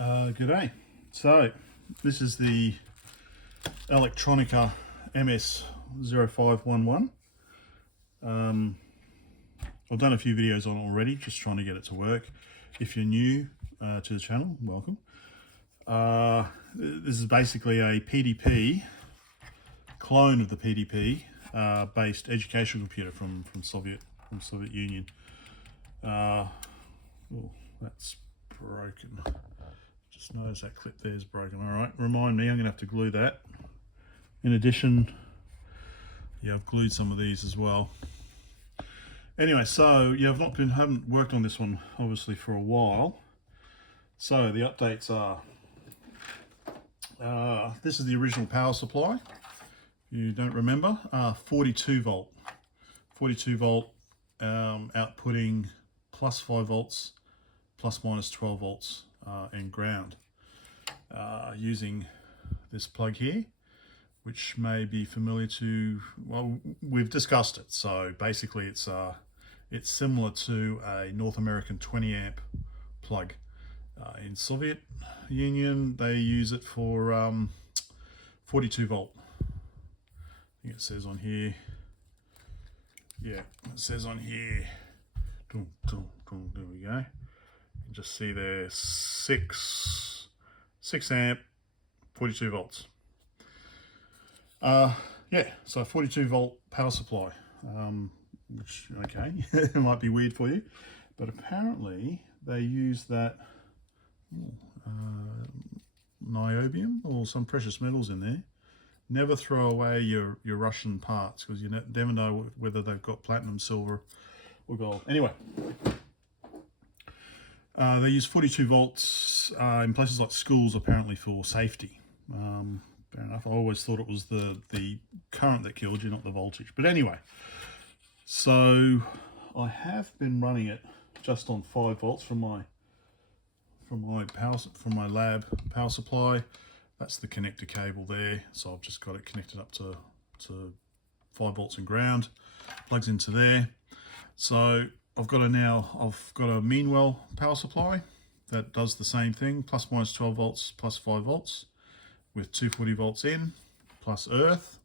G'day. So this is the Elektronika MS0511. I've done a few videos on it already, just trying to get it to work. If you're new to the channel, welcome. This is basically a PDP clone of the PDP based educational computer from Soviet Union. Oh, that's broken. Just notice that clip there is broken. All right, remind me, I'm gonna have to glue that. In addition, yeah, I've glued some of these as well. Anyway, so yeah, haven't worked on this one obviously for a while. So the updates are, this is the original power supply. You don't remember? 42 volt, outputting plus 5 volts, plus minus 12 volts, and ground, using this plug here, which may be familiar to, well, we've discussed it. So basically it's similar to a North American 20 amp plug. In Soviet Union, they use it for 42 volt. I think it says on here, yeah, it says on here, there we go. You can just see there, 6 amp, 42 volts. Yeah, so 42 volt power supply, which, okay, it might be weird for you, but apparently they use that niobium or some precious metals in there. Never throw away your Russian parts, because you never know whether they've got platinum, silver or gold. Anyway, they use 42 volts in places like schools, apparently for safety. Fair enough. I always thought it was the current that killed you, not the voltage. But anyway, so I have been running it just on 5 volts from my lab power supply. That's the connector cable there. So I've just got it connected up to 5 volts and ground. Plugs into there. So I've got a Mean Well power supply that does the same thing, plus minus 12 volts, plus 5 volts, with 240 volts in, plus earth,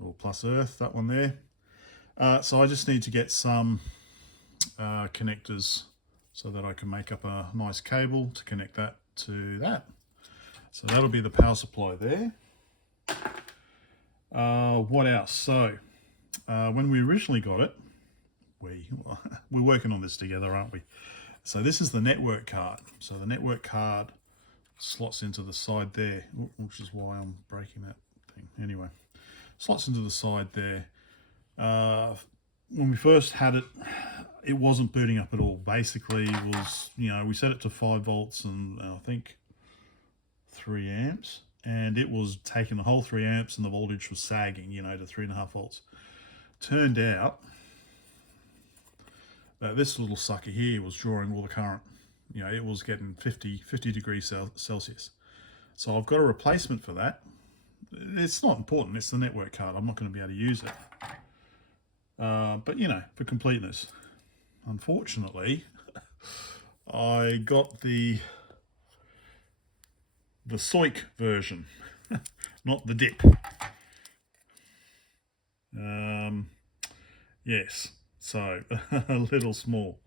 or plus earth, that one there. So I just need to get some connectors so that I can make up a nice cable to connect that to that. So that'll be the power supply there. What else? So when we originally got it, we're working on this together, aren't we? So this is the network card. So the network card slots into the side there, which is why I'm breaking that thing. Anyway, slots into the side there. When we first had it, it wasn't booting up at all. Basically, it was, we set it to 5 volts and I think 3 amps, and it was taking the whole 3 amps and the voltage was sagging, to 3.5 volts. Turned out that this little sucker here was drawing all the current. It was getting 50 degrees Celsius. So I've got a replacement for that. It's not important, it's the network card. I'm not going to be able to use it. But for completeness, unfortunately, I got the SOIC version, not the DIP. Yes, so a little small.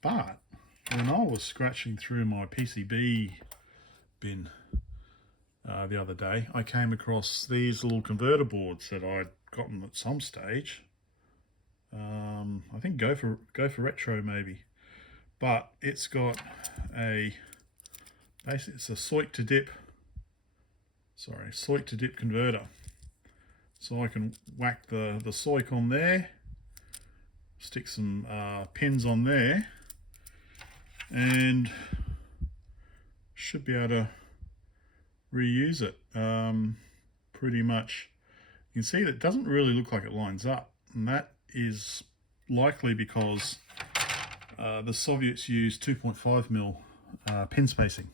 But when I was scratching through my PCB bin the other day, I came across these little converter boards that I'd gotten at some stage. I think go for retro maybe, but it's got basically it's a SOIC-to-DIP converter. So I can whack the SOIC on there, stick some pins on there, and should be able to reuse it pretty much. You can see that it doesn't really look like it lines up, and that is likely because the Soviets used 2.5 mil pin spacing,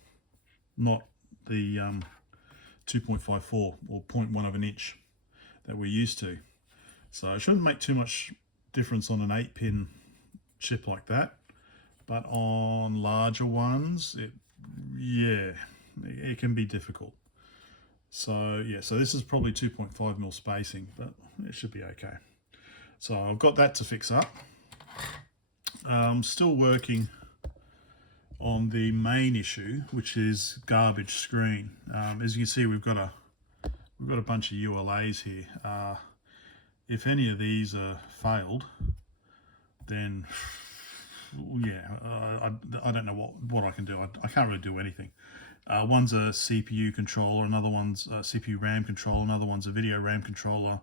not the 2.54 or 0.1 of an inch that we're used to. So it shouldn't make too much difference on an 8-pin chip like that. but on larger ones, it can be difficult. So yeah, so this is probably 2.5mm spacing, but it should be okay. So I've got that to fix up. I'm still working on the main issue, which is garbage screen. As you can see, we've got a bunch of ULAs here. If any of these are failed, then yeah, I don't know what I can do. I can't really do anything. One's a CPU controller, another one's a CPU RAM controller, another one's a video RAM controller,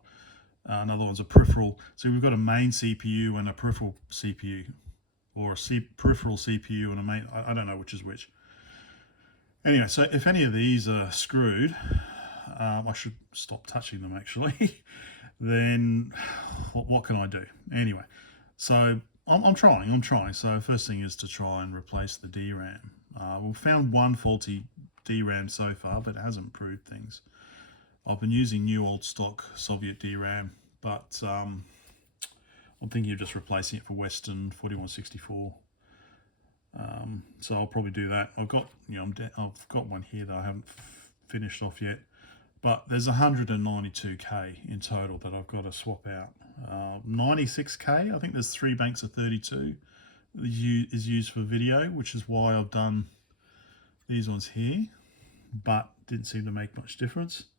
another one's a peripheral. So we've got a main CPU and a peripheral CPU, or a peripheral CPU and a main. I don't know which is which. Anyway, so if any of these are screwed, I should stop touching them actually. Then what can I do? Anyway, so I'm trying. So first thing is to try and replace the DRAM. We've found one faulty DRAM so far, but it hasn't improved things. I've been using new old stock Soviet DRAM, but I'm thinking of just replacing it for Western 4164. So I'll probably do that. I've got one here that I haven't finished off yet, but there's 192K in total that I've got to swap out. 96K, I think there's 3 banks of 32 is used for video, which is why I've done these ones here, but didn't seem to make much difference.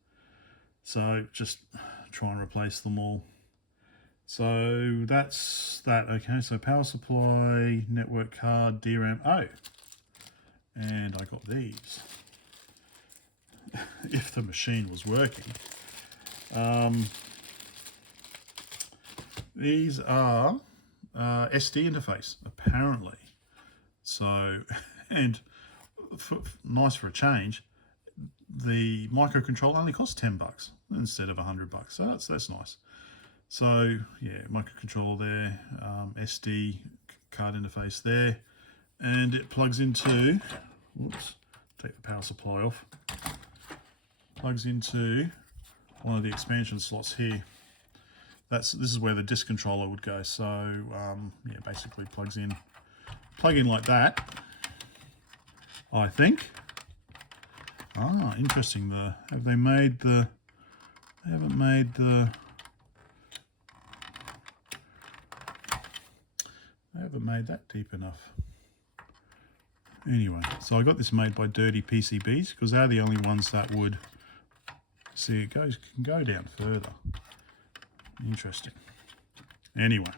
So just try and replace them all. So that's that. Okay, so power supply, network card, DRAM. Oh, and I got these. If the machine was working. These are SD interface, apparently. So, and nice for a change, the microcontroller only costs $10 instead of $100. So that's nice. So yeah, microcontroller there, SD card interface there, and it plugs into, whoops, take the power supply off, plugs into one of the expansion slots here. This is where the disk controller would go. So yeah, basically plug in like that, I think. Ah, interesting. They haven't made that deep enough. Anyway, so I got this made by Dirty PCBs because they're the only ones that would can go down further. Interesting. Anyway,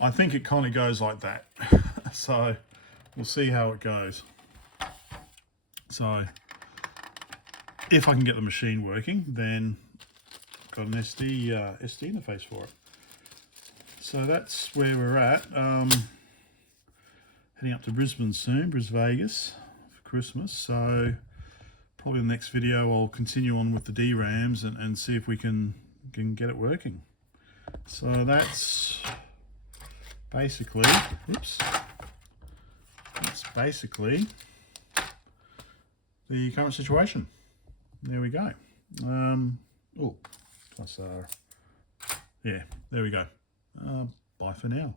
I think it kind of goes like that. So we'll see how it goes. So if I can get the machine working, then I've got an SD interface for it. So that's where we're at. Heading up to Brisbane soon, Vegas for Christmas. So probably the next video I'll continue on with the DRAMs and see if we can get it working. So that's basically, the current situation. There we go. Yeah, there we go. Bye for now.